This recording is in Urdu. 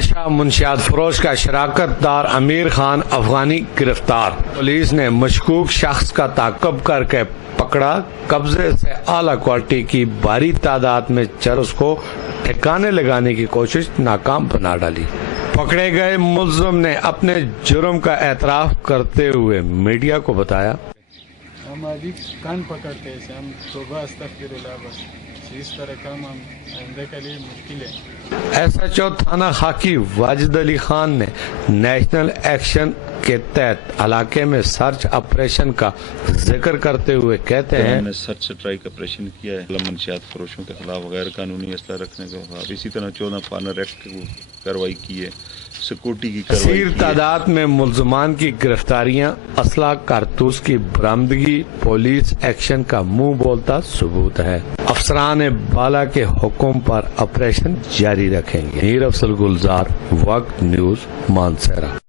شاہ منشیات فروش کا شراکت دار امیر خان افغانی گرفتار، پولیس نے مشکوک شخص کا تعاقب کر کے پکڑا، قبضے سے اعلی کوالٹی کی بھاری تعداد میں چرس کو ٹھکانے لگانے کی کوشش ناکام بنا ڈالی۔ پکڑے گئے ملزم نے اپنے جرم کا اعتراف کرتے ہوئے میڈیا کو بتایا، ہم ابھی کان پکڑتے ہیں، ہم توبہ استغفر اللہ، بس اس طرح کام ہم آئندہ کے لیے مشکل ہے۔ SHO تھانہ خاکی واجد علی خان نے نیشنل ایکشن کے تحت علاقے میں سرچ آپریشن کا ذکر کرتے ہوئے کہتے ہیں، ہم نے سرچ اسٹرائک آپریشن کیا ہے منشیات فروشوں کے خلاف غیر قانونی اسلحہ رکھنے کے خلاف، اسی طرح 14 پارنر ایکٹ کی کارروائی کی ہے، سیکورٹی کی کارروائی کی ہے۔ کثیر تعداد میں ملزمان کی گرفتاریاں، اسلحہ کارتوس کی برآمدگی پولیس ایکشن کا منہ بولتا ثبوت ہے۔ افسران بالا کے حکم پر آپریشن جاری رکھیں گے۔ میر افضل گلزار، وقت نیوز، مانسہرہ۔